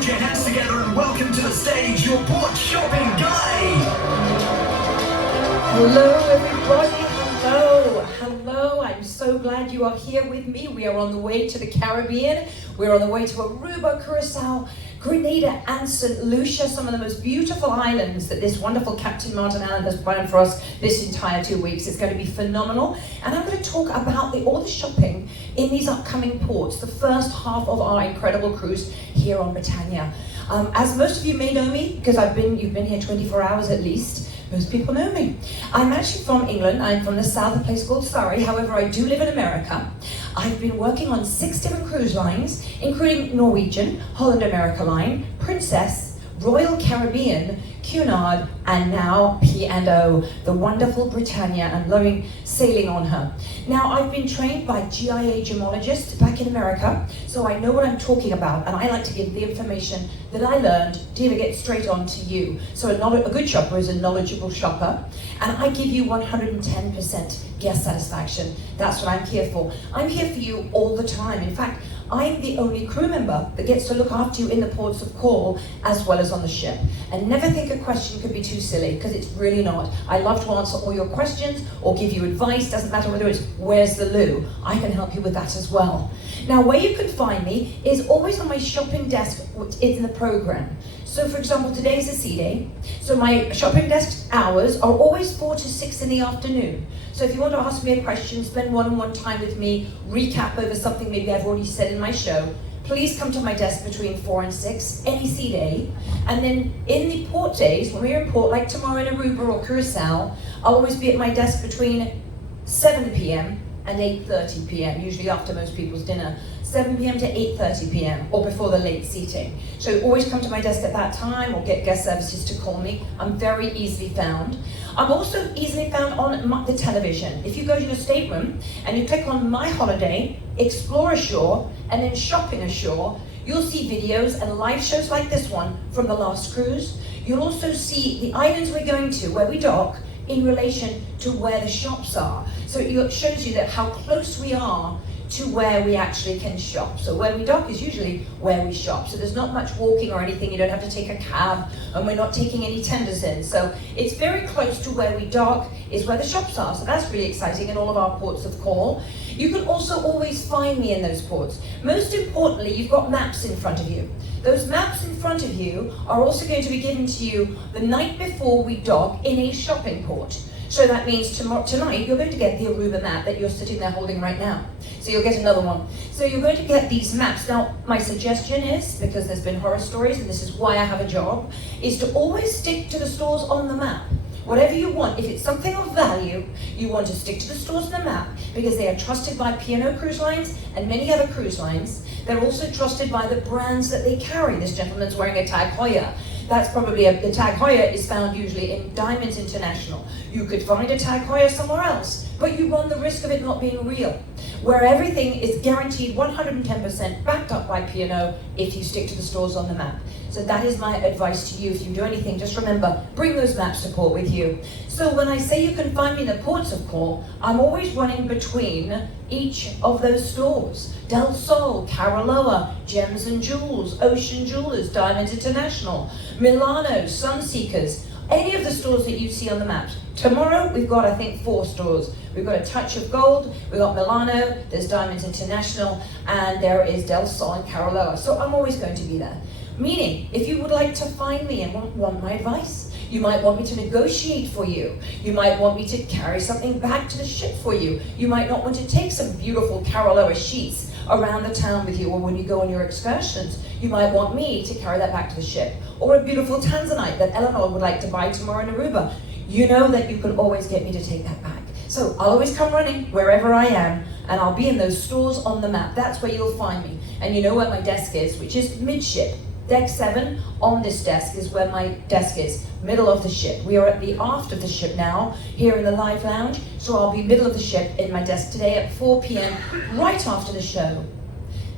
put your hands together and welcome to the stage your port shopping guide. Hello everybody, hello. I'm so glad you are here with me. We are on the way to the Caribbean. We're on the way to Aruba, Curacao, Grenada and St. Lucia, some of the most beautiful islands that this wonderful Captain Martin Allen has planned for us this entire 2 weeks. It's going to be phenomenal. And I'm going to talk about all the shopping in these upcoming ports, the first half of our incredible cruise here on Britannia. As most of you may know me, because you've been here 24 hours at least, most people know me. I'm actually from England. I'm from the south, a place called Surrey. However, I do live in America. I've been working on 6 different cruise lines, including Norwegian, Holland America Line, Princess, Royal Caribbean, Cunard, and now P&O, the wonderful Britannia, and loving sailing on her. Now, I've been trained by GIA gemologists back in America, so I know what I'm talking about, and I like to give the information that I learned to get straight on to you. So a good shopper is a knowledgeable shopper, and I give you 110% guest satisfaction. That's what I'm here for. I'm here for you all the time. In fact, I'm the only crew member that gets to look after you in the ports of call as well as on the ship. And never think a question could be too silly, because it's really not. I love to answer all your questions or give you advice. Doesn't matter whether it's where's the loo. I can help you with that as well. Now, where you can find me is always on my shopping desk. It's in the program. So for example, today's a sea day. So my shopping desk hours are always 4 to 6 in the afternoon. So if you want to ask me a question, spend one-on-one time with me, recap over something maybe I've already said in my show, please come to my desk between 4 and 6, any sea day. And then in the port days, when we're in port, like tomorrow in Aruba or Curacao, I'll always be at my desk between 7 p.m. and 8:30 p.m., usually after most people's dinner. 7 p.m. to 8:30 p.m. or before the late seating. So always come to my desk at that time or get guest services to call me. I'm very easily found. I'm also easily found on the television. If you go to your stateroom and you click on My Holiday, Explore Ashore, and then Shopping Ashore, you'll see videos and live shows like this one from the last cruise. You'll also see the islands we're going to, where we dock, in relation to where the shops are. So it shows you that how close we are to where we actually can shop. So where we dock is usually where we shop. So there's not much walking or anything. You don't have to take a cab, and we're not taking any tenders in. So it's very close to where we dock is where the shops are. So that's really exciting in all of our ports of call. You can also always find me in those ports. Most importantly, you've got maps in front of you. Those maps in front of you are also going to be given to you the night before we dock in a shopping port. So that means tonight you're going to get the Aruba map that you're sitting there holding right now. So you'll get another one. So you're going to get these maps. Now, my suggestion is, because there's been horror stories, and this is why I have a job, is to always stick to the stores on the map. Whatever you want, if it's something of value, you want to stick to the stores on the map, because they are trusted by P&O Cruise Lines and many other cruise lines. They're also trusted by the brands that they carry. This gentleman's wearing a Tag Heuer. That's probably the Tag Heuer is found usually in Diamonds International. You could find a Tag Heuer somewhere else, but you run the risk of it not being real. Where everything is guaranteed 110% backed up by P&O if you stick to the stores on the map. So that is my advice to you. If you do anything, just remember, bring those maps to port with you. So when I say you can find me in the ports of call, I'm always running between each of those stores. Del Sol, Caraloa, Gems and Jewels, Ocean Jewelers, Diamonds International, Milano, Sunseekers, any of the stores that you see on the maps. Tomorrow, we've got, I think, 4 stores. We've got a Touch of Gold, we've got Milano, there's Diamonds International, and there is Del Sol and Caraloa. So I'm always going to be there. Meaning, if you would like to find me and want my advice, you might want me to negotiate for you. You might want me to carry something back to the ship for you. You might not want to take some beautiful Caraloa sheets around the town with you, or when you go on your excursions, you might want me to carry that back to the ship. Or a beautiful Tanzanite that Eleanor would like to buy tomorrow in Aruba. You know that you can always get me to take that back. So I'll always come running wherever I am, and I'll be in those stores on the map. That's where you'll find me. And you know where my desk is, which is midship. Deck 7 on this desk is where my desk is, middle of the ship. We are at the aft of the ship now, here in the live lounge, so I'll be middle of the ship in my desk today at 4 p.m, right after the show.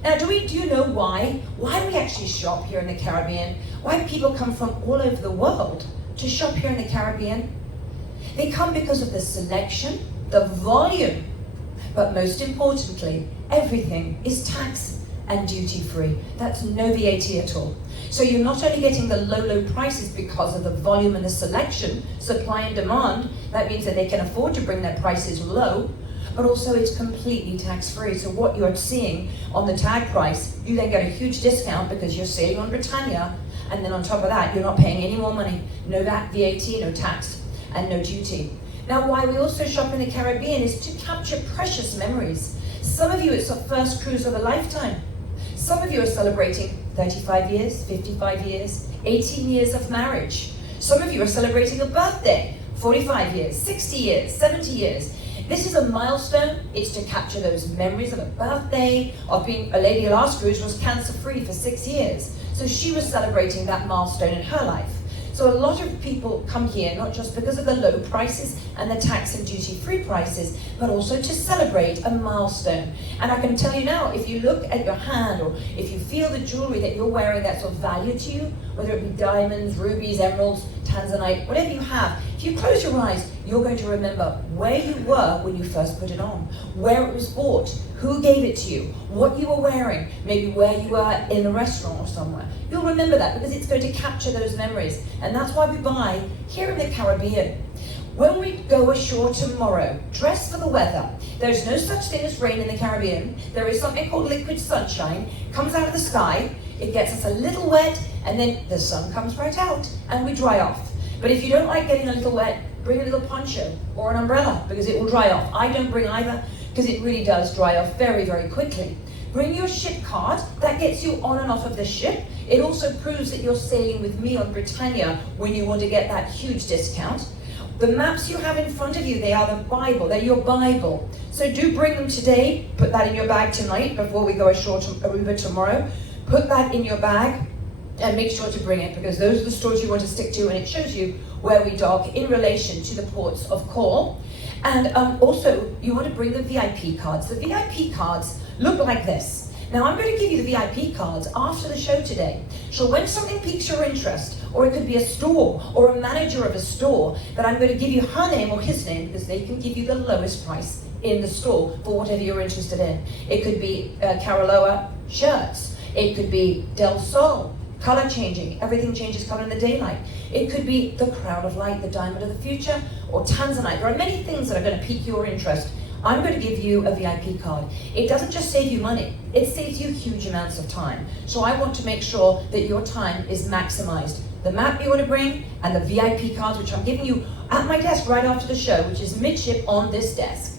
Now, do you know why? Why do we actually shop here in the Caribbean? Why do people come from all over the world to shop here in the Caribbean? They come because of the selection, the volume, but most importantly, everything is tax and duty-free. That's no VAT at all. So you're not only getting the low prices because of the volume and the selection, supply and demand, that means that they can afford to bring their prices low, but also it's completely tax-free. So what you're seeing on the tag price, you then get a huge discount because you're sailing on Britannia, and then on top of that, you're not paying any more money. No VAT, no tax, and no duty. Now, why we also shop in the Caribbean is to capture precious memories. Some of you, it's the first cruise of a lifetime. Some of you are celebrating 35 years, 55 years, 18 years of marriage. Some of you are celebrating a birthday, 45 years, 60 years, 70 years. This is a milestone. It's to capture those memories of a birthday, of being, a lady last cruise was cancer-free for 6 years. So she was celebrating that milestone in her life. So a lot of people come here not just because of the low prices and the tax and duty-free prices, but also to celebrate a milestone. And I can tell you now, if you look at your hand or if you feel the jewelry that you're wearing that's of value to you, whether it be diamonds, rubies, emeralds, tanzanite, whatever you have, if you close your eyes, you're going to remember where you were when you first put it on, where it was bought, who gave it to you, what you were wearing, maybe where you were in a restaurant or somewhere. You'll remember that because it's going to capture those memories. And that's why we buy here in the Caribbean. When we go ashore tomorrow, dress for the weather. There's no such thing as rain in the Caribbean. There is something called liquid sunshine, comes out of the sky, it gets us a little wet, and then the sun comes right out, and we dry off. But if you don't like getting a little wet, bring a little poncho or an umbrella, because it will dry off. I don't bring either, because it really does dry off very, very quickly. Bring your ship card, that gets you on and off of the ship. It also proves that you're sailing with me on Britannia when you want to get that huge discount. The maps you have in front of you, they are the Bible, they're your Bible. So do bring them today, put that in your bag tonight before we go ashore to Aruba tomorrow. Put that in your bag and make sure to bring it, because those are the stores you want to stick to, and it shows you where we dock in relation to the ports of call. And also, you want to bring the VIP cards. The VIP cards look like this. Now, I'm going to give you the VIP cards after the show today. So when something piques your interest, or it could be a store, or a manager of a store, that I'm going to give you her name or his name, because they can give you the lowest price in the store for whatever you're interested in. It could be Caroloa shirts. It could be Del Sol, color changing. Everything changes color in the daylight. It could be the Crown of Light, the Diamond of the Future, or Tanzanite. There are many things that are going to pique your interest. I'm going to give you a VIP card. It doesn't just save you money, it saves you huge amounts of time. So I want to make sure that your time is maximized. The map you want to bring and the VIP cards, which I'm giving you at my desk right after the show, which is midship on this desk.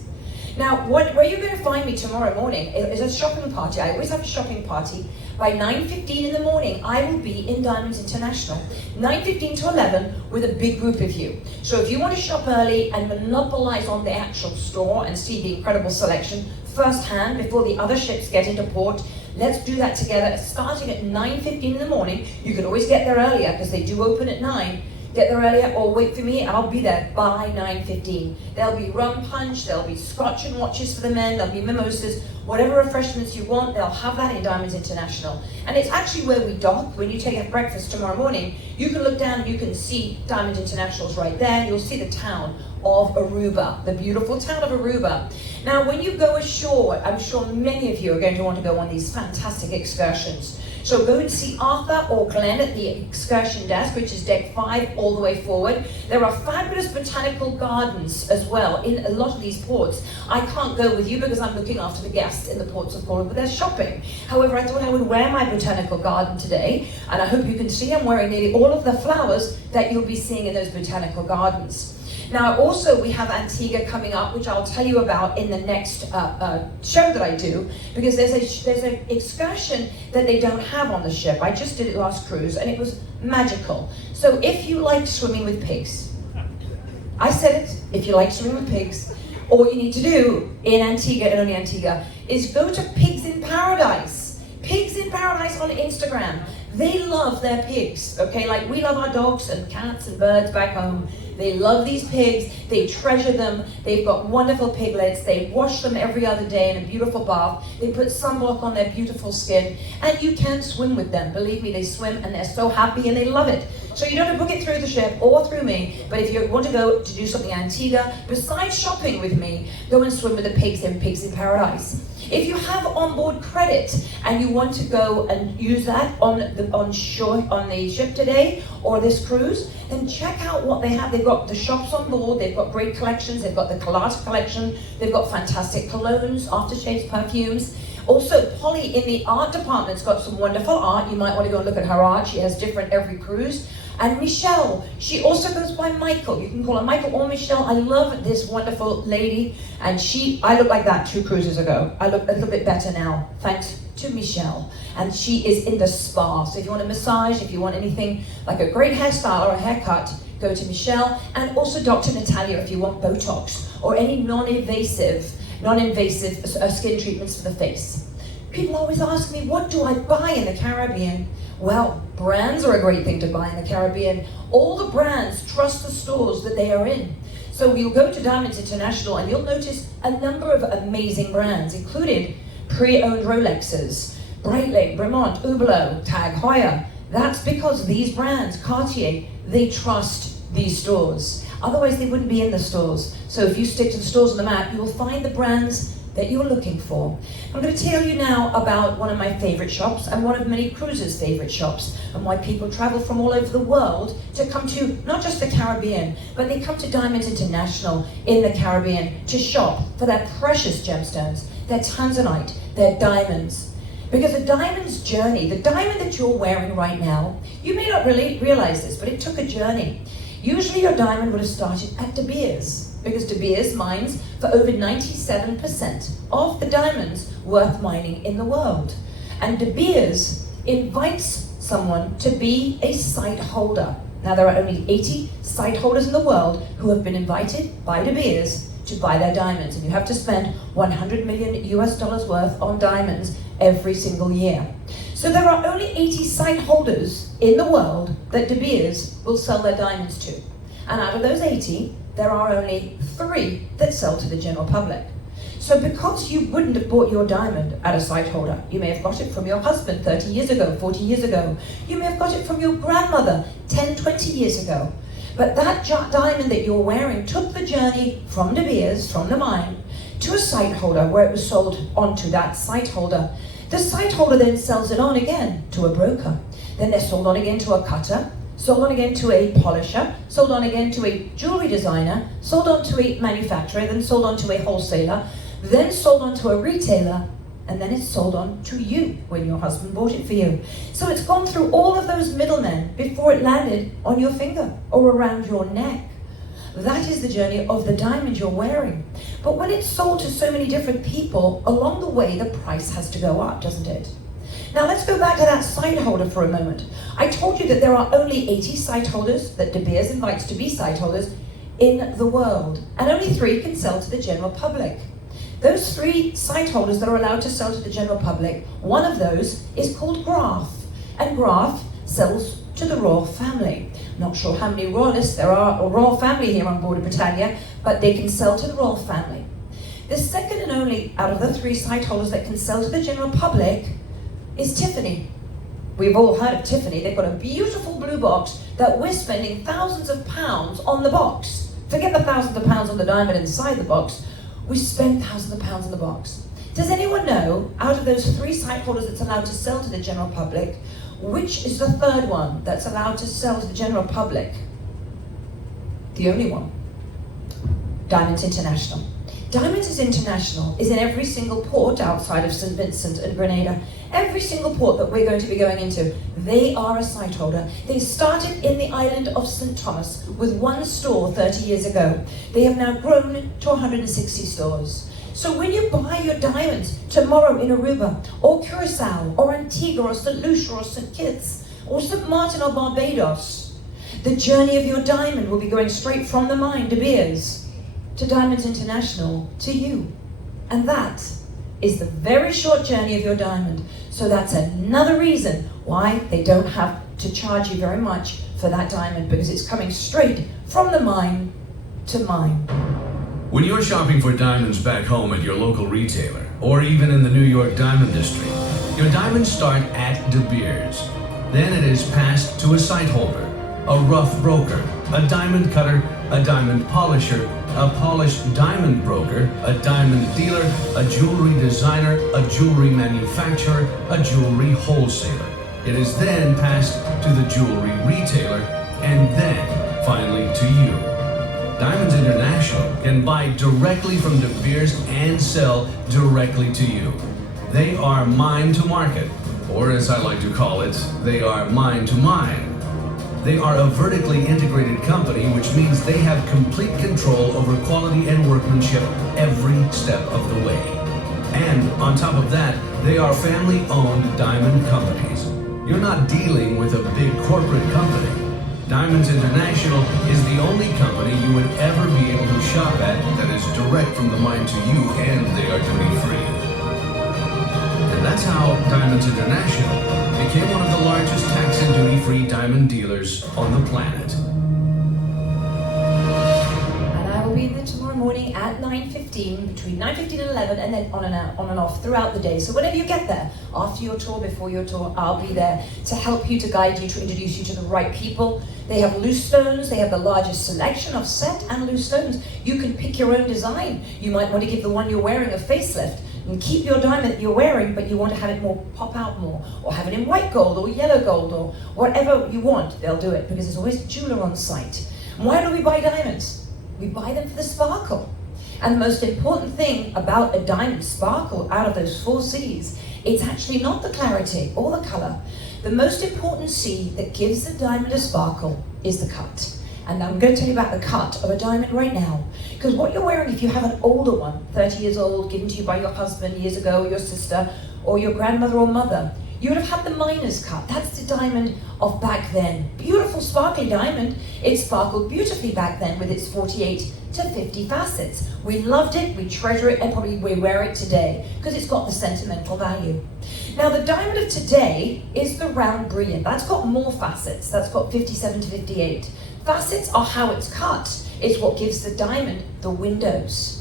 Now, where you're going to find me tomorrow morning is a shopping party. I always have a shopping party. By 9:15 in the morning, I will be in Diamonds International, 9:15 to 11, with a big group of you. So if you want to shop early and monopolize on the actual store and see the incredible selection firsthand before the other ships get into port, let's do that together, starting at 9:15 in the morning. You can always get there earlier, because they do open at 9. Get there earlier, or wait for me, and I'll be there by 9:15. There'll be rum punch, there'll be scotch and watches for the men, there'll be mimosas, whatever refreshments you want, they'll have that in Diamonds International. And it's actually where we dock. When you take a breakfast tomorrow morning, you can look down and you can see Diamonds International's right there. You'll see the town of Aruba, the beautiful town of Aruba. Now, when you go ashore, I'm sure many of you are going to want to go on these fantastic excursions. So go and see Arthur or Glenn at the excursion desk, which is deck 5 all the way forward. There are fabulous botanical gardens as well in a lot of these ports. I can't go with you because I'm looking after the guests in the ports of call, but they're shopping. However, I thought I would wear my botanical garden today, and I hope you can see I'm wearing nearly all of the flowers that you'll be seeing in those botanical gardens. Now, also, we have Antigua coming up, which I'll tell you about in the next show that I do, because there's an excursion that they don't have on the ship. I just did it last cruise, and it was magical. So if you like swimming with pigs, I said it, if you like swimming with pigs, all you need to do in Antigua and only Antigua is go to Pigs in Paradise. Pigs in Paradise on Instagram. They love their pigs, okay? Like we love our dogs and cats and birds back home. They love these pigs, they treasure them, they've got wonderful piglets, they wash them every other day in a beautiful bath, they put sunblock on their beautiful skin, and you can swim with them. Believe me, they swim and they're so happy and they love it. So you don't have to book it through the ship or through me, but if you want to go to do something in Antigua, besides shopping with me, go and swim with the pigs in Pigs in Paradise. If you have onboard credit and you want to go and use that on the ship today or this cruise, then check out what they have. They've got the shops on board, they've got great collections, they've got the Colata collection, they've got fantastic colognes, aftershaves, perfumes. Also, Polly in the art department's got some wonderful art. You might want to go and look at her art. She has different every cruise. And Michelle, she also goes by Michael. You can call her Michael or Michelle. I love this wonderful lady. And I looked like that 2 cruises ago. I look a little bit better now, thanks to Michelle. And she is in the spa. So if you want a massage, if you want anything like a great hairstyle or a haircut, go to Michelle. And also Dr. Natalia if you want Botox or any non-invasive skin treatments for the face. People always ask me, what do I buy in the Caribbean? Well, brands are a great thing to buy in the Caribbean. All the brands trust the stores that they are in. So you'll go to Diamonds International and you'll notice a number of amazing brands, including pre-owned Rolexes, Breitling, Bremont, Hublot, Tag Heuer. That's because these brands, Cartier, they trust these stores. Otherwise they wouldn't be in the stores. So if you stick to the stores on the map, you will find the brands that you're looking for. I'm going to tell you now about one of my favorite shops and one of many cruisers' favorite shops, and why people travel from all over the world to come to not just the Caribbean, but they come to Diamonds International in the Caribbean to shop for their precious gemstones, their tanzanite, their diamonds. Because the diamond's journey, the diamond that you're wearing right now, you may not really realize this, but it took a journey. Usually your diamond would have started at De Beers, because De Beers mines for over 97% of the diamonds worth mining in the world. And De Beers invites someone to be a site holder. Now there are only 80 site holders in the world who have been invited by De Beers to buy their diamonds, and you have to spend $100 million worth on diamonds every single year. So there are only 80 site holders in the world that De Beers will sell their diamonds to. And out of those 80, there are only 3 that sell to the general public. So because you wouldn't have bought your diamond at a site holder, you may have got it from your husband 30 years ago, 40 years ago. You may have got it from your grandmother 10, 20 years ago. But that diamond that you're wearing took the journey from De Beers, from the mine, to a site holder where it was sold onto that site holder. The site holder then sells it on again to a broker. Then they're sold on again to a cutter, sold on again to a polisher, sold on again to a jewelry designer, sold on to a manufacturer, then sold on to a wholesaler, then sold on to a retailer, and then it's sold on to you when your husband bought it for you. So it's gone through all of those middlemen before it landed on your finger or around your neck. That is the journey of the diamond you're wearing. But when it's sold to so many different people, along the way the price has to go up, doesn't it? Now let's go back to that site holder for a moment. I told you that there are only 80 site holders that De Beers invites to be site holders in the world, and only 3 can sell to the general public. Those 3 site holders that are allowed to sell to the general public, one of those is called Graf, and Graf sells to the royal family. Not sure how many royalists there are, or royal family here on board of Britannia, but they can sell to the royal family. The second and only out of the 3 site holders that can sell to the general public is Tiffany. We've all heard of Tiffany. They've got a beautiful blue box that we're spending thousands of pounds on the box. Forget the thousands of pounds on the diamond inside the box. We spend thousands of pounds on the box. Does anyone know, out of those 3 site holders that's allowed to sell to the general public, which is the third one that's allowed to sell to the general public? The only one. Diamonds International. Diamonds International is in every single port outside of St. Vincent and Grenada. Every single port that we're going to be going into, they are a site holder. They started in the island of St. Thomas with 1 store 30 years ago. They have now grown to 160 stores. So when you buy your diamonds tomorrow in Aruba, or Curacao, or Antigua, or St. Lucia, or St. Kitts, or St. Martin, or Barbados, the journey of your diamond will be going straight from the mine, De Beers, to Diamonds International, to you. And that is the very short journey of your diamond. So that's another reason why they don't have to charge you very much for that diamond, because it's coming straight from the mine to mine. When you're shopping for diamonds back home at your local retailer, or even in the New York Diamond District, your diamonds start at De Beers. Then it is passed to a site holder. a rough broker, a diamond cutter, a diamond polisher, a polished diamond broker, a diamond dealer, a jewelry designer, a jewelry manufacturer, a jewelry wholesaler. It is then passed to the jewelry retailer, and then finally to you. Diamonds International can buy directly from De Beers and sell directly to you. They are mine to market, or as I like to call it, they are mine to mine. They are a vertically integrated company, which means they have complete control over quality and workmanship every step of the way. And on top of that, they are family-owned diamond companies. You're not dealing with a big corporate company. Diamonds International is the only company you would ever be able to shop at that is direct from the mine to you, and they are duty-free. And that's how Diamonds International became one of the largest tax and duty-free diamond dealers on the planet. And I will be there tomorrow morning at 9:15, between 9:15 and 11, and then on and off throughout the day. So whenever you get there, after your tour, before your tour, I'll be there to help you, to guide you, to introduce you to the right people. They have loose stones. They have the largest selection of set and loose stones. You can pick your own design. You might want to give the one you're wearing a facelift and keep your diamond that you're wearing, but you want to have it more pop out more, or have it in white gold or yellow gold or whatever you want. They'll do it because there's always a jeweler on site. And why do we buy diamonds? We buy them for the sparkle. And the most important thing about a diamond sparkle out of those 4 C's, it's actually not the clarity or the color. The most important C that gives the diamond a sparkle is the cut. And I'm going to tell you about the cut of a diamond right now. Because what you're wearing, if you have an older one, 30 years old, given to you by your husband years ago, or your sister, or your grandmother or mother, you would have had the miner's cut. That's the diamond of back then. Beautiful, sparkly diamond. It sparkled beautifully back then with its 48 to 50 facets. We loved it, we treasure it, and probably we wear it today because it's got the sentimental value. Now the diamond of today is the round brilliant. That's got more facets. That's got 57 to 58. Facets are how it's cut. It's what gives the diamond the windows.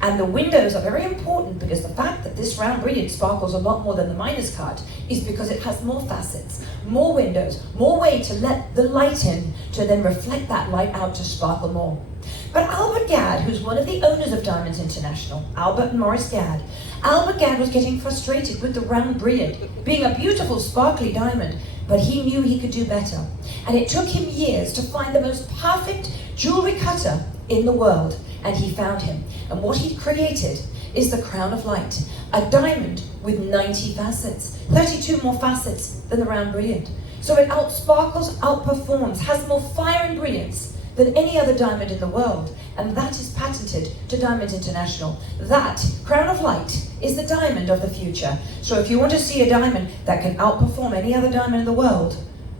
And the windows are very important because the fact that this round brilliant sparkles a lot more than the miner's cut is because it has more facets, more windows, more way to let the light in to then reflect that light out to sparkle more. But Albert Gadd, who's one of the owners of Diamonds International, Albert and Morris Gadd, Albert Gadd was getting frustrated with the round brilliant being a beautiful sparkly diamond, but he knew he could do better. And it took him years to find the most perfect jewelry cutter in the world, and he found him. And what he created is the crown of light, a diamond with 90 facets, 32 more facets than the round brilliant. So it outsparkles, outperforms, has more fire and brilliance than any other diamond in the world, and that is patented to Diamonds International. That crown of light is the diamond of the future. So if you want to see a diamond that can outperform any other diamond in the world,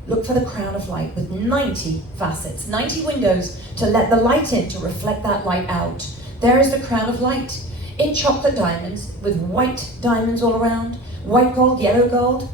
look for the crown of light with 90 facets, 90 windows to let the light in to reflect that light out. There is the crown of light in chocolate diamonds with white diamonds all around, white gold, yellow gold,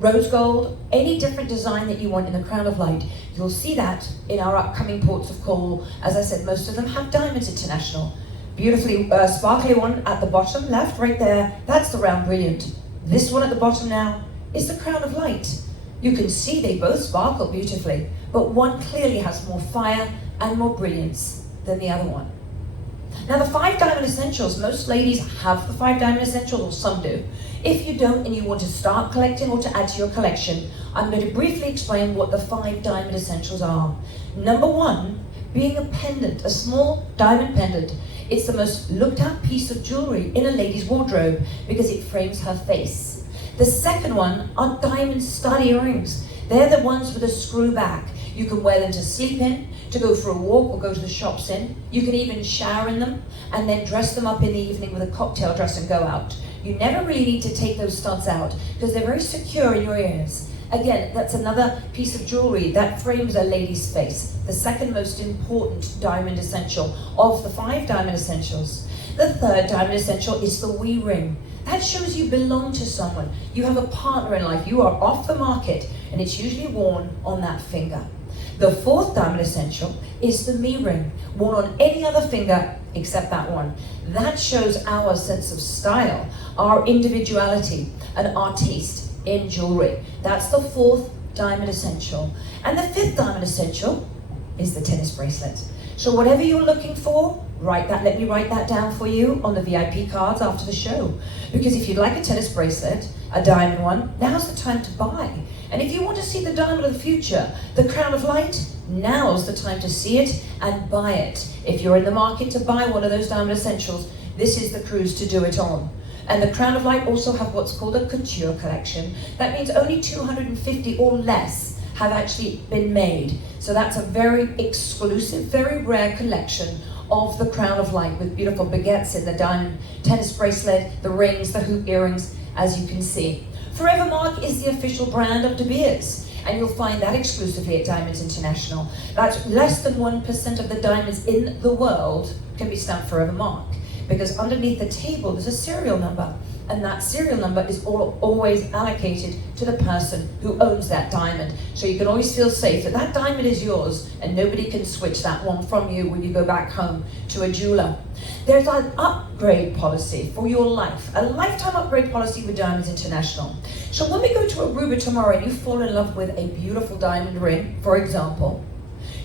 rose gold, any different design that you want in the crown of light. You'll see that in our upcoming ports of call. As I said, most of them have Diamonds International. Beautifully sparkly one at the bottom left, right there, that's the round brilliant. This one at the bottom now is the crown of light. You can see they both sparkle beautifully, but one clearly has more fire and more brilliance than the other one. Now the 5 diamond essentials, most ladies have the 5 diamond essentials, or some do. If you don't and you want to start collecting or to add to your collection, I'm going to briefly explain what the 5 diamond essentials are. Number 1, being a pendant, a small diamond pendant. It's the most looked at piece of jewelry in a lady's wardrobe because it frames her face. The second one are diamond stud earrings. They're the ones with a screw back. You can wear them to sleep in, to go for a walk or go to the shops in. You can even shower in them and then dress them up in the evening with a cocktail dress and go out. You never really need to take those studs out because they're very secure in your ears. Again, that's another piece of jewelry that frames a lady's face. The second most important diamond essential of the 5 diamond essentials. The third diamond essential is the we ring. That shows you belong to someone. You have a partner in life. You are off the market, and it's usually worn on that finger. The 4th diamond essential is the me ring, worn on any other finger except that one. That shows our sense of style, our individuality, and our taste in jewelry. That's the 4th diamond essential. And the fifth diamond essential is the tennis bracelet. So whatever you're looking for, let me write that down for you on the VIP cards after the show. Because if you'd like a tennis bracelet, a diamond one, now's the time to buy. And if you want to see the diamond of the future, the crown of light, now's the time to see it and buy it. If you're in the market to buy one of those diamond essentials, this is the cruise to do it on. And the Crown of Light also have what's called a couture collection. That means only 250 or less have actually been made. So that's a very exclusive, very rare collection of the Crown of Light with beautiful baguettes in the diamond tennis bracelet, the rings, the hoop earrings, as you can see. Forevermark is the official brand of De Beers, and you'll find that exclusively at Diamonds International. That's less than 1% of the diamonds in the world can be stamped Forevermark, because underneath the table there's a serial number, and that serial number is always allocated to the person who owns that diamond. So you can always feel safe that that diamond is yours and nobody can switch that one from you when you go back home to a jeweler. There's an upgrade policy for your life, a lifetime upgrade policy with Diamonds International. So when we go to Aruba tomorrow and you fall in love with a beautiful diamond ring, for example,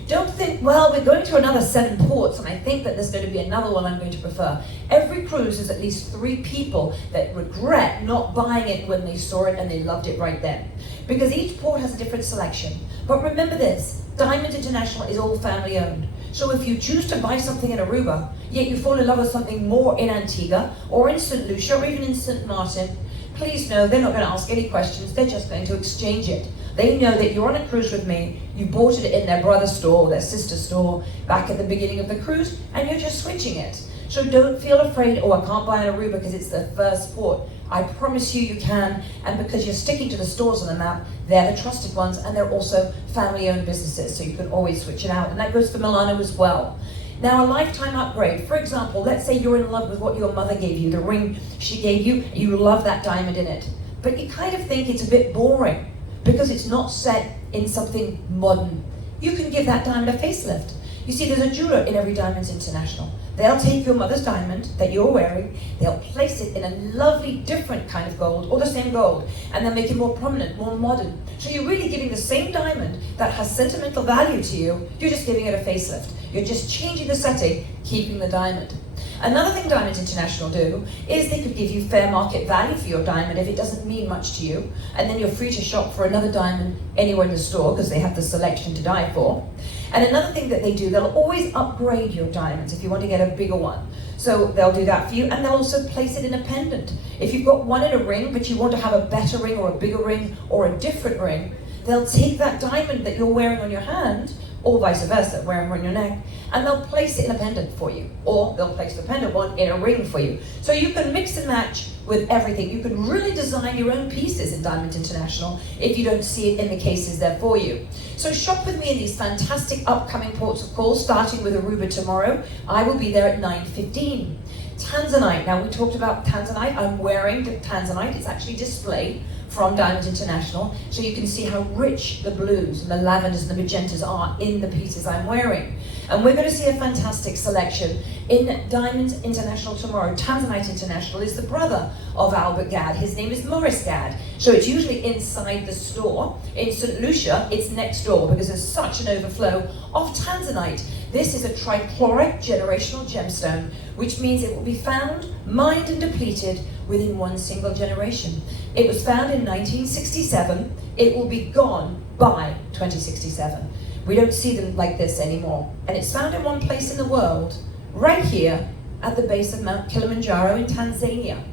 don't think, well, we're going to another 7 ports and I think that there's going to be another one I'm going to prefer. Every cruise has at least 3 people that regret not buying it when they saw it and they loved it right then. Because each port has a different selection. But remember this, Diamond International is all family owned. So if you choose to buy something in Aruba, yet you fall in love with something more in Antigua, or in St. Lucia, or even in St. Martin, please know they're not going to ask any questions, they're just going to exchange it. They know that you're on a cruise with me, you bought it in their brother's store, or their sister's store, back at the beginning of the cruise, and you're just switching it. So don't feel afraid, oh, I can't buy an Aruba because it's the first port. I promise you, you can, and because you're sticking to the stores on the map, they're the trusted ones, and they're also family-owned businesses, so you can always switch it out, and that goes for Milano as well. Now, a lifetime upgrade, for example, let's say you're in love with what your mother gave you, the ring she gave you, you love that diamond in it, but you kind of think it's a bit boring because it's not set in something modern. You can give that diamond a facelift. You see, there's a jeweler in every Diamonds International. They'll take your mother's diamond that you're wearing, they'll place it in a lovely different kind of gold, or the same gold, and they'll make it more prominent, more modern. So you're really giving the same diamond that has sentimental value to you, you're just giving it a facelift. You're just changing the setting, keeping the diamond. Another thing Diamonds International do is they could give you fair market value for your diamond if it doesn't mean much to you, and then you're free to shop for another diamond anywhere in the store because they have the selection to die for. And another thing that they do, they'll always upgrade your diamonds if you want to get a bigger one. So they'll do that for you, and they'll also place it in a pendant. If you've got one in a ring, but you want to have a better ring or a bigger ring or a different ring, they'll take that diamond that you're wearing on your hand, or vice versa, wearing on your neck, and they'll place it in a pendant for you, or they'll place the pendant one in a ring for you. So you can mix and match with everything. You can really design your own pieces in Diamond International if you don't see it in the cases there for you. So shop with me in these fantastic upcoming ports of call, starting with Aruba tomorrow. I will be there at 9:15. Tanzanite, now we talked about Tanzanite. I'm wearing the Tanzanite, it's actually displayed from Diamonds International, so you can see how rich the blues and the lavenders and the magentas are in the pieces I'm wearing. And we're going to see a fantastic selection in Diamonds International tomorrow. Tanzanite International is the brother of Albert Gadd. His name is Morris Gadd. So it's usually inside the store. In St. Lucia, it's next door because there's such an overflow of Tanzanite. This is a trichloric generational gemstone, which means it will be found, mined and depleted within one single generation. It was found in 1967. It will be gone by 2067. We don't see them like this anymore. And it's found in one place in the world, right here at the base of Mount Kilimanjaro in Tanzania.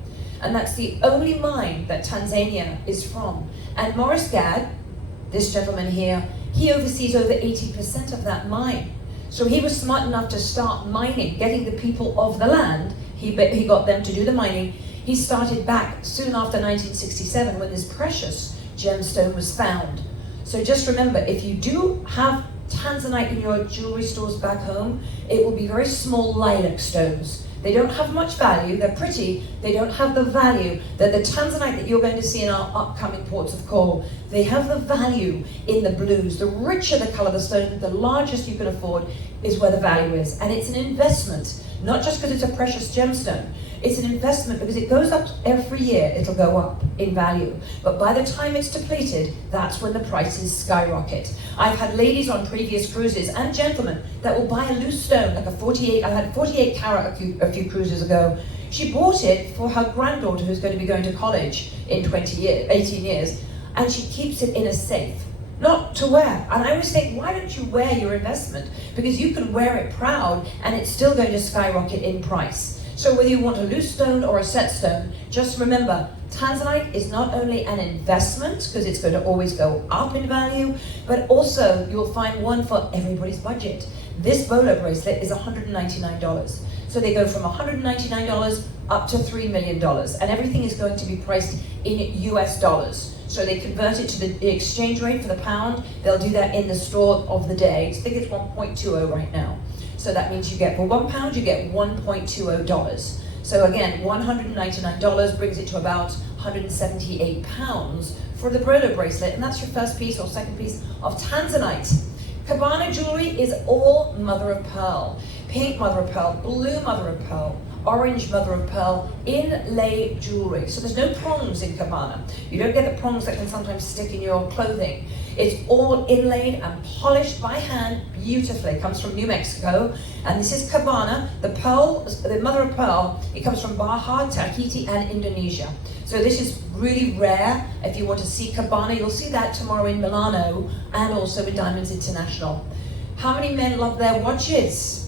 And that's the only mine that Tanzania is from. And Morris Gadd, this gentleman here, he oversees over 80% of that mine. So he was smart enough to start mining, getting the people of the land. He got them to do the mining. He started back soon after 1967 when this precious gemstone was found. So just remember, if you do have Tanzanite in your jewelry stores back home, it will be very small lilac stones. They don't have much value, they're pretty, they don't have the value that the Tanzanite that you're going to see in our upcoming ports of call. They have the value in the blues. The richer the color of the stone, the largest you can afford is where the value is. And it's an investment, not just because it's a precious gemstone. It's an investment because it goes up every year, it'll go up in value. But by the time it's depleted, that's when the prices skyrocket. I've had ladies on previous cruises and gentlemen that will buy a loose stone, like a 48, I had 48 carat a few cruises ago. She bought it for her granddaughter who's going to be going to college in 18 years, and she keeps it in a safe. Not to wear. And I always think, why don't you wear your investment? Because you can wear it proud and it's still going to skyrocket in price. So whether you want a loose stone or a set stone, just remember, Tanzanite is not only an investment, because it's going to always go up in value, but also you'll find one for everybody's budget. This bolo bracelet is $199. So they go from $199 up to $3 million. And everything is going to be priced in US dollars. So they convert it to the exchange rate for the pound. They'll do that in the store of the day. I think it's 1.20 right now. So that means you get, for £1, you get $1.20. So again, $199 brings it to about £178 for the Brodo bracelet. And that's your first piece or second piece of Tanzanite. Cabana jewelry is all mother of pearl. Pink mother of pearl, blue mother of pearl, orange mother of pearl, inlay jewelry. So there's no prongs in Cabana. You don't get the prongs that can sometimes stick in your clothing. It's all inlaid and polished by hand beautifully. It comes from New Mexico. And this is Cabana. The pearl, the mother of pearl, it comes from Baja, Tahiti, and Indonesia. So this is really rare. If you want to see Cabana, you'll see that tomorrow in Milano and also in Diamonds International. How many men love their watches?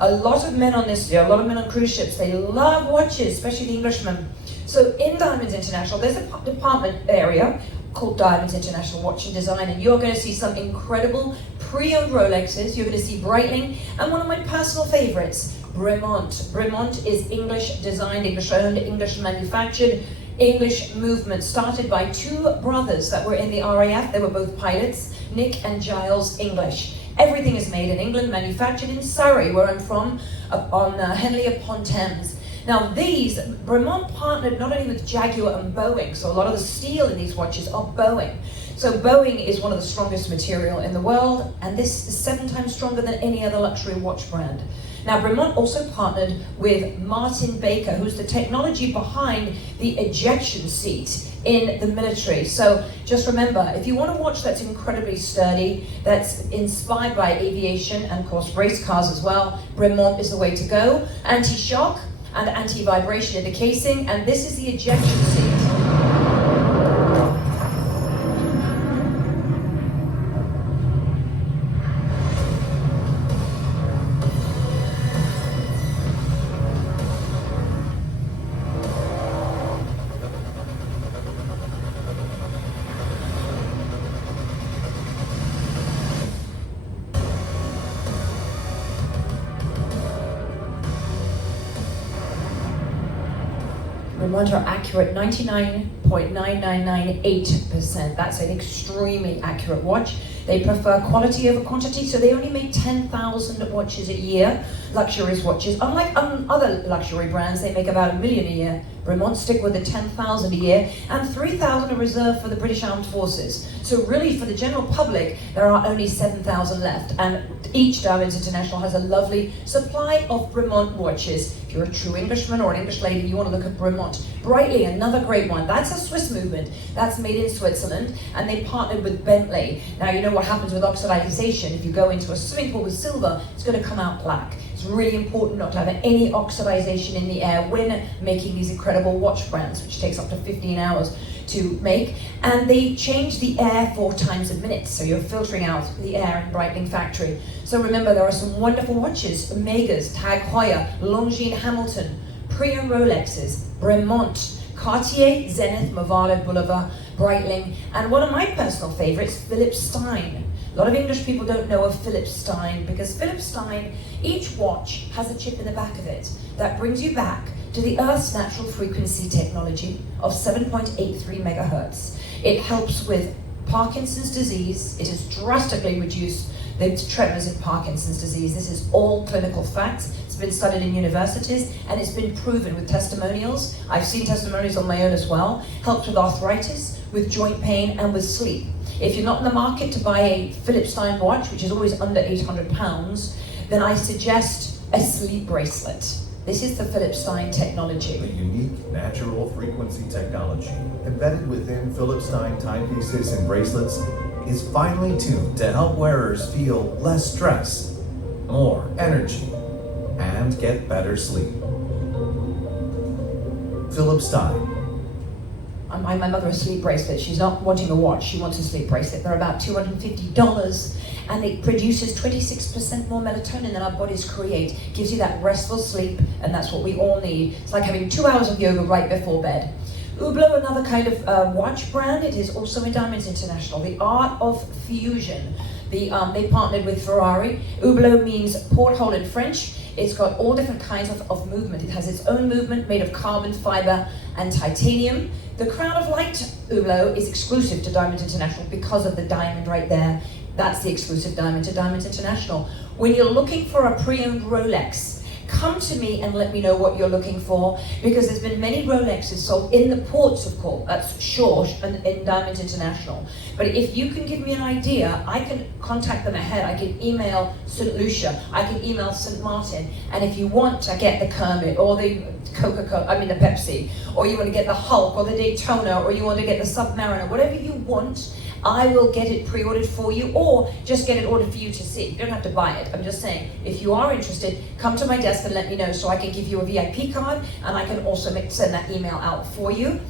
A lot of men on this, a lot of men on cruise ships, they love watches, especially the Englishmen. So in Diamonds International, there's a department area called Diamonds International Watch and Design, and you're going to see some incredible pre-owned Rolexes. You're going to see Breitling, and one of my personal favorites, Bremont. Bremont is English designed, English owned, English manufactured, English movement, started by two brothers that were in the RAF. They were both pilots, Nick and Giles English. Everything is made in England, manufactured in Surrey, where I'm from, on Henley upon Thames. Now these, Bremont partnered not only with Jaguar and Boeing, so a lot of the steel in these watches are Boeing. So Boeing is one of the strongest material in the world, and this is 7 times stronger than any other luxury watch brand. Now Bremont also partnered with Martin Baker, who's the technology behind the ejection seat in the military. So just remember, if you want a watch that's incredibly sturdy, that's inspired by aviation and of course race cars as well, Bremont is the way to go. Anti-shock and anti-vibration in the casing, and this is the ejection seat. Bremont are accurate 99.9998%. That's an extremely accurate watch. They prefer quality over quantity, so they only make 10,000 watches a year, luxurious watches. Unlike other luxury brands, they make about 1 million a year. Bremont stick with the 10,000 a year, and 3,000 are reserved for the British Armed Forces. So really, for the general public, there are only 7,000 left, and each Diamonds International has a lovely supply of Bremont watches. If you're a true Englishman or an English lady, you want to look at Bremont. Breitling, another great one. That's a Swiss movement. That's made in Switzerland, and they partnered with Bentley. Now, you know what happens with oxidization. If you go into a swimming pool with silver, it's going to come out black. It's really important not to have any oxidization in the air when making these incredible watch brands, which takes up to 15 hours to make. And they change the air 4 times a minute, so you're filtering out the air in Breitling factory. So remember, there are some wonderful watches: Omegas, Tag Heuer, Longines Hamilton, pre-owned Rolexes, Bremont, Cartier, Zenith, Movado, Bulova, Breitling, and one of my personal favorites, Philips Stein. A lot of English people don't know of Philips Stein because Philips Stein, each watch has a chip in the back of it that brings you back to the Earth's natural frequency technology of 7.83 megahertz. It helps with Parkinson's disease. It has drastically reduced the tremors in Parkinson's disease. This is all clinical facts. It's been studied in universities, and it's been proven with testimonials. I've seen testimonials on my own as well. Helps with arthritis, with joint pain, and with sleep. If you're not in the market to buy a Philips Stein watch, which is always under £800, then I suggest a sleep bracelet. This is the Phillips Stein technology. A unique natural frequency technology embedded within Phillips Stein timepieces and bracelets is finely tuned to help wearers feel less stress, more energy, and get better sleep. Phillips Stein. I buy my mother a sleep bracelet. She's not wanting a watch, she wants a sleep bracelet. They're about $250 and it produces 26% more melatonin than our bodies create. Gives you that restful sleep, and that's what we all need. It's like having 2 hours of yoga right before bed. Hublot, another kind of watch brand, it is also in Diamonds International. The Art of Fusion. They partnered with Ferrari. Hublot means porthole in French. It's got all different kinds of movement. It has its own movement made of carbon fiber and titanium. The Crown of Light Hublot is exclusive to Diamonds International because of the diamond right there. That's the exclusive diamond to Diamonds International. When you're looking for a pre-owned Rolex, come to me and let me know what you're looking for, because there's been many Rolexes sold in the ports of call. That's short and in Diamonds International. But if you can give me an idea, I can contact them ahead. I can email St. Lucia, I can email St. Martin, and if you want to get the Kermit or the the Pepsi, or you want to get the Hulk or the Daytona, or you want to get the Submariner, whatever you want, I will get it pre-ordered for you, or just get it ordered for you to see. You don't have to buy it. I'm just saying, if you are interested, come to my desk and let me know so I can give you a VIP card, and I can also send that email out for you.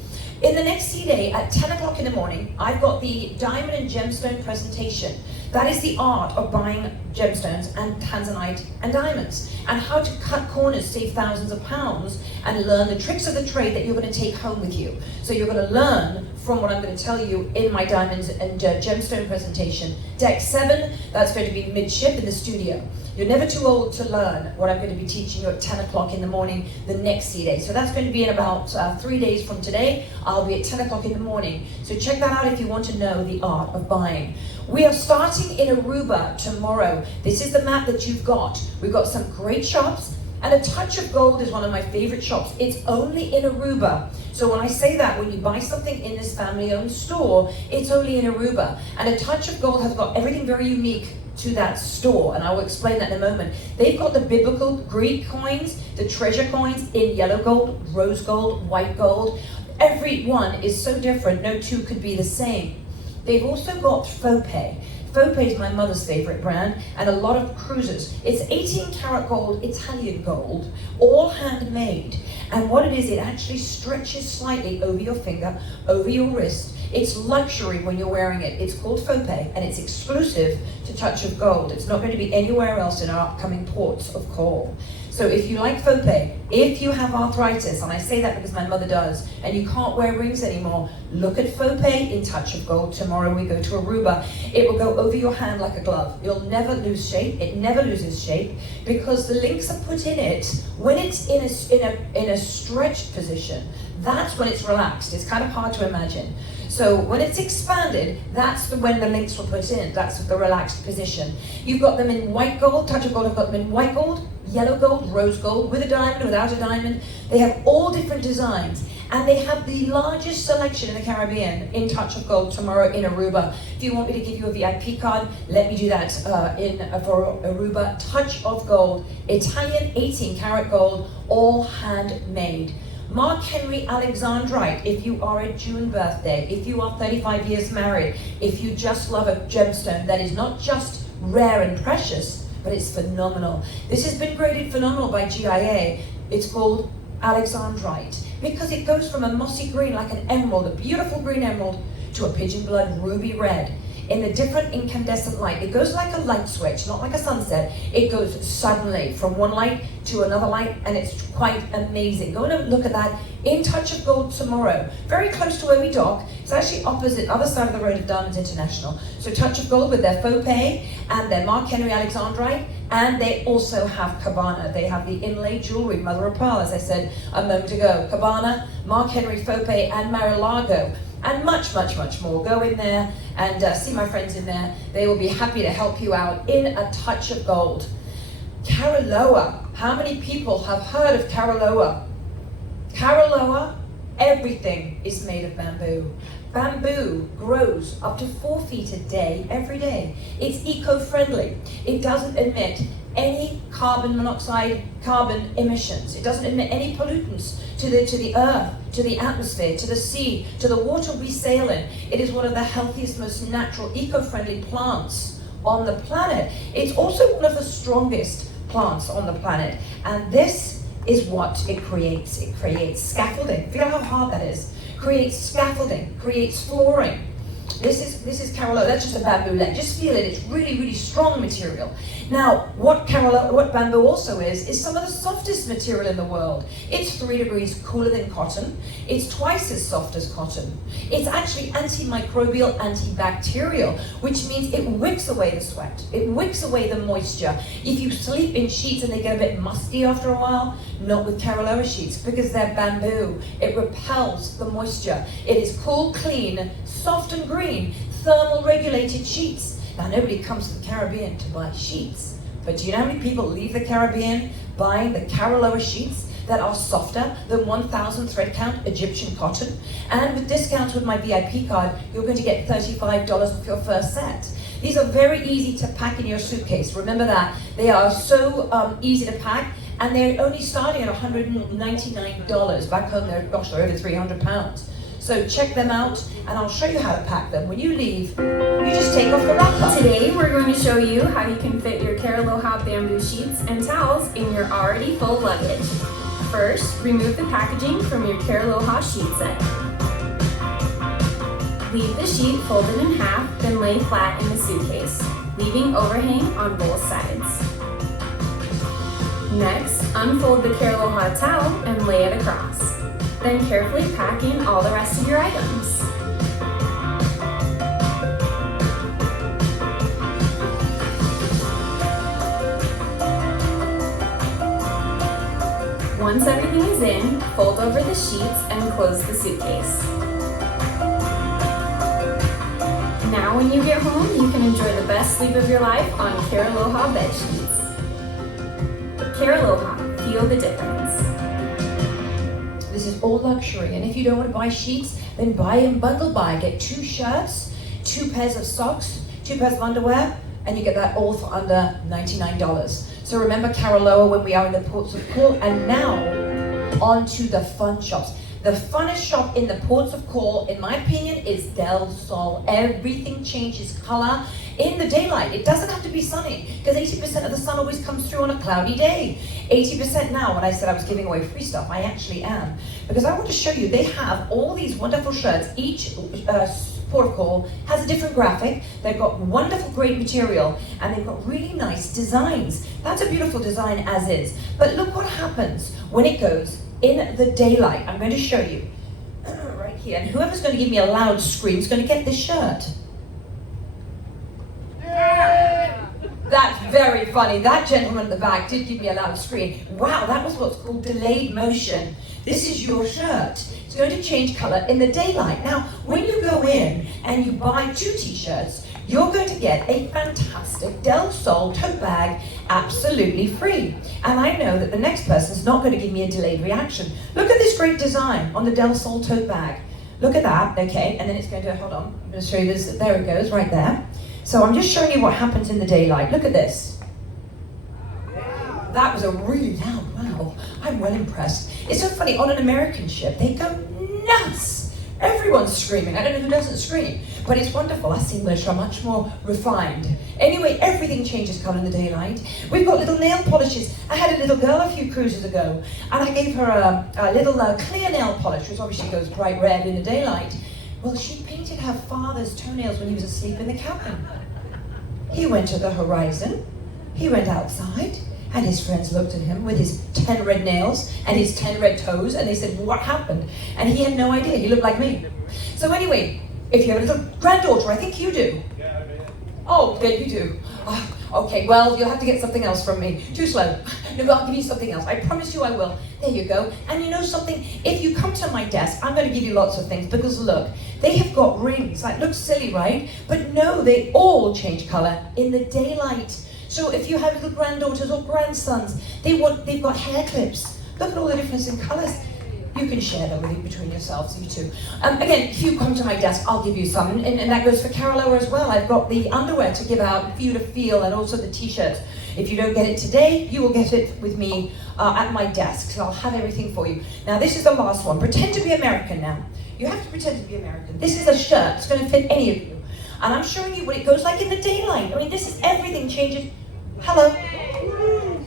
In the next C-Day at 10 o'clock in the morning, I've got the Diamond and Gemstone presentation. That is the art of buying gemstones and tanzanite and diamonds, and how to cut corners, save thousands of pounds, and learn the tricks of the trade that you're going to take home with you. So you're going to learn from what I'm going to tell you in my Diamonds and Gemstone presentation. Deck 7, that's going to be midship in the studio. You're never too old to learn what I'm going to be teaching you at 10 o'clock in the morning the next C-Day. So that's going to be in about 3 days from today. I'll be at 10 o'clock in the morning. So check that out if you want to know the art of buying. We are starting in Aruba tomorrow. This is the map that you've got. We've got some great shops, and A Touch of Gold is one of my favorite shops. It's only in Aruba. So when I say that, when you buy something in this family-owned store, it's only in Aruba. And A Touch of Gold has got everything very unique to that store, and I will explain that in a moment. They've got the biblical Greek coins, the treasure coins in yellow gold, rose gold, white gold. Every one is so different, no two could be the same. They've also got faux pay. Faux pay is my mother's favorite brand, and a lot of cruisers. It's 18 karat gold, Italian gold, all handmade. And what it is, it actually stretches slightly over your finger, over your wrist. It's luxury when you're wearing it. It's called faux pay, and it's exclusive to Touch of Gold. It's not going to be anywhere else in our upcoming ports of call. So if you like faux pay, if you have arthritis, and I say that because my mother does, and you can't wear rings anymore, look at faux pay in Touch of Gold. Tomorrow we go to Aruba. It will go over your hand like a glove. You'll never lose shape. It never loses shape, because the links are put in it when it's in a stretched position. That's when it's relaxed. It's kind of hard to imagine. So when it's expanded, that's when the links were put in. That's the relaxed position. You've got them in white gold. Touch of Gold have got them in white gold, yellow gold, rose gold, with a diamond, without a diamond. They have all different designs, and they have the largest selection in the Caribbean in Touch of Gold tomorrow in Aruba. If you want me to give you a VIP card, let me do that for Aruba. Touch of Gold, Italian 18 karat gold, all handmade. Mark Henry Alexandrite, if you are a June birthday, if you are 35 years married, if you just love a gemstone that is not just rare and precious, but it's phenomenal. This has been graded phenomenal by GIA. It's called Alexandrite because it goes from a mossy green, like an emerald, a beautiful green emerald, to a pigeon blood ruby red. In the different incandescent light. It goes like a light switch, not like a sunset. It goes suddenly from one light to another light, and it's quite amazing. Go and look at that in Touch of Gold tomorrow. Very close to where we dock. It's actually opposite, other side of the road of Diamonds International. So Touch of Gold with their faux pay and their Mark Henry Alexandrite, and they also have Cabana. They have the inlaid jewelry, Mother of Pearl, as I said a moment ago. Cabana, Mark Henry faux pay, and Marilago. And much, much, much more. Go in there and see my friends in there. They will be happy to help you out in A Touch of Gold. Caraloa. How many people have heard of Caraloa? Caraloa, everything is made of bamboo. Bamboo grows up to 4 feet a day, every day. It's eco-friendly. It doesn't emit any carbon monoxide, carbon emissions. It doesn't emit any pollutants to the earth, to the atmosphere, to the sea, to the water we sail in. It is one of the healthiest, most natural, eco-friendly plants on the planet. It's also one of the strongest plants on the planet. And this is what it creates. It creates scaffolding. Feel how hard that is. Creates scaffolding, creates flooring. This is Carolo. That's just a bamboo leg. Just feel it. It's really, really strong material. Now, what bamboo also is some of the softest material in the world. It's 3 degrees cooler than cotton. It's twice as soft as cotton. It's actually antimicrobial, antibacterial, which means it wicks away the sweat. It wicks away the moisture. If you sleep in sheets and they get a bit musty after a while, not with Carolo sheets, because they're bamboo. It repels the moisture. It is cool, clean, soft and green, thermal regulated sheets. Now nobody comes to the Caribbean to buy sheets, but do you know how many people leave the Caribbean buying the Caroloa sheets that are softer than 1,000 thread count Egyptian cotton? And with discounts with my VIP card, you're going to get $35 off your first set. These are very easy to pack in your suitcase. Remember that. They are so easy to pack, and they're only starting at $199. Back home, they're over 300 pounds. So check them out, and I'll show you how to pack them. When you leave, you just take off the wrapper. Today, we're going to show you how you can fit your Caraloha bamboo sheets and towels in your already full luggage. First, remove the packaging from your Caraloha sheet set. Leave the sheet folded in half, then lay flat in the suitcase, leaving overhang on both sides. Next, unfold the Caraloha towel and lay it across. Then carefully pack in all the rest of your items. Once everything is in, fold over the sheets and close the suitcase. Now when you get home, you can enjoy the best sleep of your life on Caraloha bed sheets. Caraloha, feel the difference. This is all luxury, and if you don't want to buy sheets, then buy and bundle buy. Get 2 shirts, 2 pairs of socks, 2 pairs of underwear, and you get that all for under $99. So remember Caroloa when we are in the ports of call. And now on to the fun shops. The funnest shop in the ports of call, in my opinion, is Del Sol. Everything changes color in the daylight. It doesn't have to be sunny, because 80% of the sun always comes through on a cloudy day. 80% now. When I said I was giving away free stuff, I actually am. Because I want to show you, they have all these wonderful shirts. Each port of call has a different graphic. They've got wonderful, great material, and they've got really nice designs. That's a beautiful design as is. But look what happens when it goes in the daylight. I'm going to show you right here. And whoever's going to give me a loud scream is going to get this shirt. That's very funny. That gentleman at the back did give me a loud scream. Wow, that was what's called delayed motion. This is your shirt. It's going to change color in the daylight. Now, when you go in and you buy 2 t-shirts, you're going to get a fantastic Del Sol tote bag absolutely free. And I know that the next person's not going to give me a delayed reaction. Look at this great design on the Del Sol tote bag. Look at that, okay, and then it's going to, hold on, I'm going to show you this, there it goes, right there. So I'm just showing you what happens in the daylight. Look at this. That was a really loud wow. I'm well impressed. It's so funny, on an American ship, they go nuts. Everyone's screaming. I don't know who doesn't scream, but it's wonderful. Us English are much more refined. Anyway, everything changes color in the daylight. We've got little nail polishes. I had a little girl a few cruises ago, and I gave her a little clear nail polish, which obviously goes bright red in the daylight. Well, she painted her father's toenails when he was asleep in the cabin. He went to the horizon. He went outside. And his friends looked at him with his 10 red nails and his 10 red toes, and they said, what happened? And he had no idea. He looked like me. So anyway, if you have a little granddaughter, I think you do. Oh, yeah, you do. Oh, okay, well, you'll have to get something else from me. Too slow. No, but I'll give you something else. I promise you I will. There you go. And you know something? If you come to my desk, I'm going to give you lots of things, because look, they have got rings. That looks silly, right? But no, they all change color in the daylight. So if you have little granddaughters or grandsons, they've got hair clips. Look at all the difference in colors. You can share them with you between yourselves, you two. Again, if you come to my desk, I'll give you some, and that goes for Caroloa as well. I've got the underwear to give out for you to feel, and also the t-shirts. If you don't get it today, you will get it with me at my desk. So I'll have everything for you. Now this is the last one. Pretend to be American now. You have to pretend to be American. This is a shirt. It's going to fit any of you. And I'm showing you what it goes like in the daylight. I mean, this is everything changes. Hello.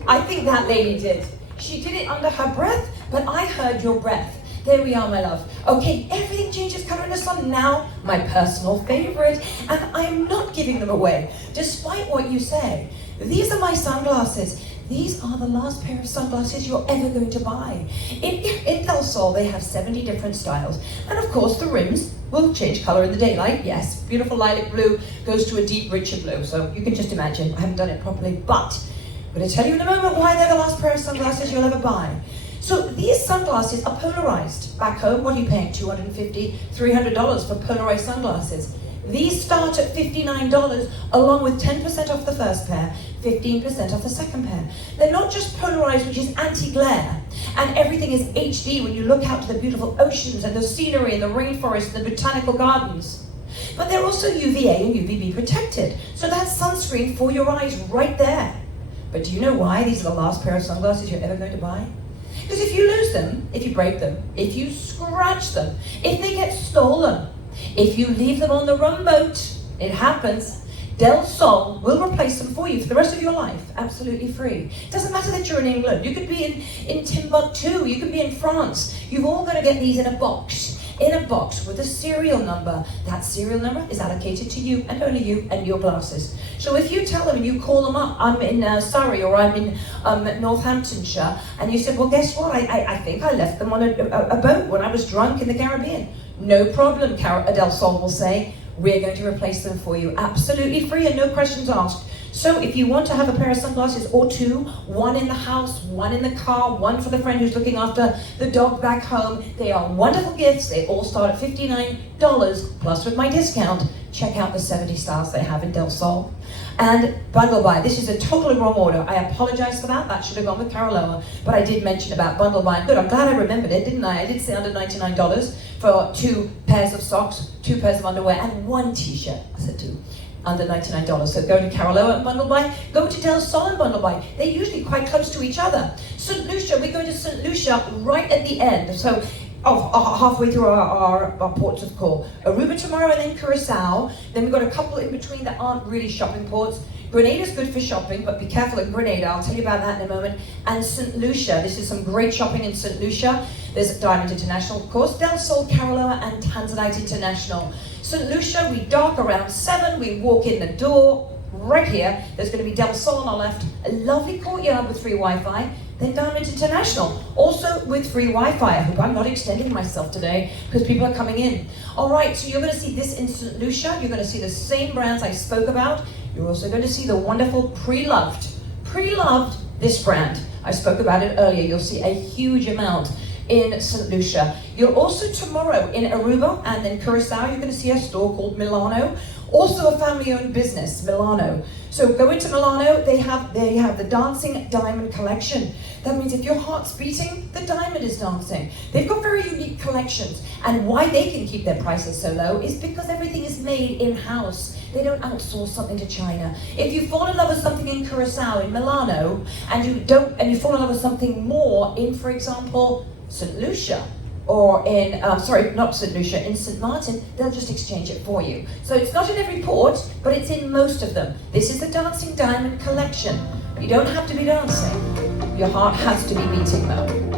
I think that lady did. She did it under her breath, but I heard your breath. There we are, my love. Okay, everything changes color in the sun. Now, my personal favorite, and I am not giving them away, despite what you say. These are my sunglasses. These are the last pair of sunglasses you're ever going to buy. In Del Sol, they have 70 different styles. And of course, the rims will change color in the daylight. Yes, beautiful lilac blue goes to a deep, richer blue. So you can just imagine. I haven't done it properly, but I'm going to tell you in a moment why they're the last pair of sunglasses you'll ever buy. So these sunglasses are polarized. Back home, what are you paying? $250, $300 for polarized sunglasses. These start at $59, along with 10% off the first pair, 15% off the second pair. They're not just polarized, which is anti-glare, and everything is HD when you look out to the beautiful oceans and the scenery and the rainforest and the botanical gardens. But they're also UVA and UVB protected, so that's sunscreen for your eyes right there. But do you know why these are the last pair of sunglasses you're ever going to buy? Because if you lose them, if you break them, if you scratch them, if they get stolen, if you leave them on the rum boat, it happens, Del Sol will replace them for you for the rest of your life, absolutely free. It doesn't matter that you're in England. You could be in Timbuktu, you could be in France. You've all got to get these in a box with a serial number. That serial number is allocated to you and only you and your glasses. So if you tell them and you call them up, I'm in Surrey or I'm in Northamptonshire, and you said, well, guess what? I think I left them on a boat when I was drunk in the Caribbean. No problem, Del Sol will say. We're going to replace them for you absolutely free and no questions asked. So if you want to have a pair of sunglasses or two, one in the house, one in the car, one for the friend who's looking after the dog back home, they are wonderful gifts. They all start at $59 plus with my discount. Check out the 70 styles they have in Del Sol. And bundle buy. This is a totally wrong order. I apologize for that. That should have gone with Caroloa. But I did mention about bundle buy. Good, I'm glad I remembered it, didn't I? I did say under $99 for 2 pairs of socks, 2 pairs of underwear, and 1 t-shirt. I said 2. Under $99. So go to Caroloa and bundle buy, go to Del Sol and bundle buy. They're usually quite close to each other. St. Lucia, we go to St. Lucia right at the end. So halfway through our ports of call. Aruba tomorrow and then Curacao. Then we've got a couple in between that aren't really shopping ports. Grenada's good for shopping, but be careful at Grenada. I'll tell you about that in a moment. And St. Lucia, this is some great shopping in St. Lucia. There's Diamond International, of course, Del Sol, Caroloa, and Tanzanite International. St. Lucia, we dock around 7, we walk in the door. Right here, there's going to be Del Sol on our left, a lovely courtyard with free Wi-Fi. Then Diamond International, also with free Wi-Fi. I hope I'm not extending myself today because people are coming in. All right, so you're going to see this in St. Lucia. You're going to see the same brands I spoke about. You're also going to see the wonderful Pre-Loved. Pre-Loved, this brand. I spoke about it earlier. You'll see a huge amount in St. Lucia. You'll also tomorrow in Aruba and then Curacao, you're going to see a store called Milano. Also a family-owned business, Milano. So go into Milano, they have the Dancing Diamond Collection. That means if your heart's beating, the diamond is dancing. They've got very unique collections. And why they can keep their prices so low is because everything is made in-house. They don't outsource something to China. If you fall in love with something in Curacao, in Milano, and you fall in love with something more in, for example, St. Lucia, or in, not St. Lucia, in St. Martin, they'll just exchange it for you. So it's not in every port, but it's in most of them. This is the Dancing Diamond Collection. You don't have to be dancing. Your heart has to be beating though.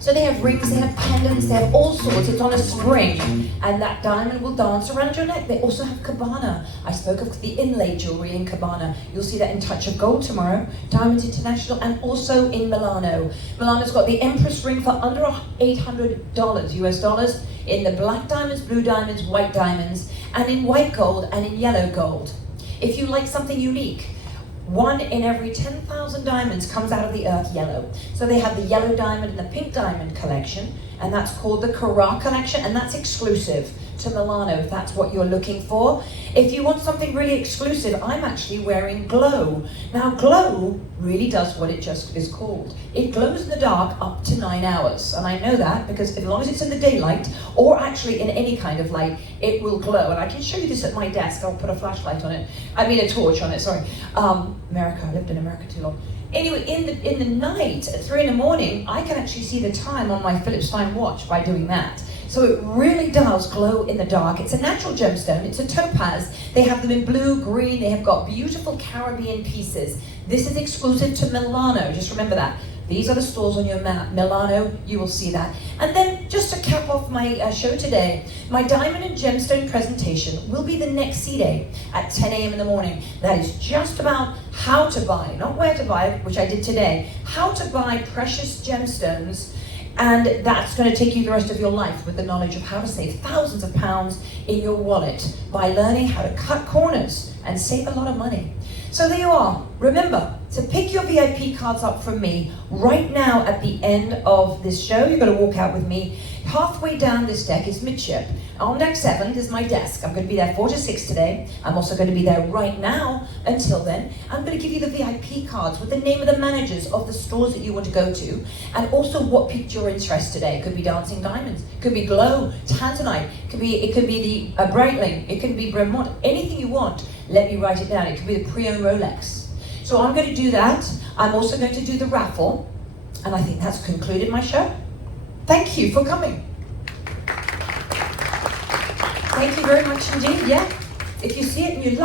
So they have rings, they have pendants, they have all sorts. It's on a spring, and that diamond will dance around your neck. They also have Cabana. I spoke of the inlaid jewelry in Cabana. You'll see that in Touch of Gold tomorrow. Diamond International, and also in Milano. Milano's got the Empress ring for under $800 US dollars in the black diamonds, blue diamonds, white diamonds, and in white gold and in yellow gold. If you like something unique, 1 in every 10,000 diamonds comes out of the earth yellow. So they have the yellow diamond and the pink diamond collection, and that's called the Cara collection, and that's exclusive to Milano if that's what you're looking for. If you want something really exclusive, I'm actually wearing Glow. Now Glow really does what it just is called. It glows in the dark up to 9 hours. And I know that because as long as it's in the daylight, or actually in any kind of light, it will glow. And I can show you this at my desk. I'll put a flashlight on it. I mean a torch on it, sorry. America, I lived in America too long. Anyway, in the night, at 3 in the morning, I can actually see the time on my Philips Stein watch by doing that. So it really does glow in the dark. It's a natural gemstone, it's a topaz. They have them in blue, green, they have got beautiful Caribbean pieces. This is exclusive to Milano, just remember that. These are the stores on your map. Milano, you will see that. And then, just to cap off my show today, my diamond and gemstone presentation will be the next C-Day at 10 a.m. in the morning. That is just about how to buy, not where to buy, which I did today, how to buy precious gemstones. And that's going to take you the rest of your life with the knowledge of how to save thousands of pounds in your wallet by learning how to cut corners and save a lot of money. So there you are. Remember to pick your VIP cards up from me right now at the end of this show. You're going to walk out with me. Halfway down this deck is midship. On deck 7 is my desk. I'm going to be there 4 to 6 today. I'm also going to be there right now until then. I'm going to give you the VIP cards with the name of the managers of the stores that you want to go to, and also what piqued your interest today. It could be Dancing Diamonds, it could be Glow, Tanzanite, it could be the Breitling, it could be Bremont, anything you want. Let me write it down. It could be the Pre-Owned Rolex. So I'm going to do that. I'm also going to do the raffle, and I think that's concluded my show. Thank you for coming. Thank you very much indeed. Yeah, if you see it and you love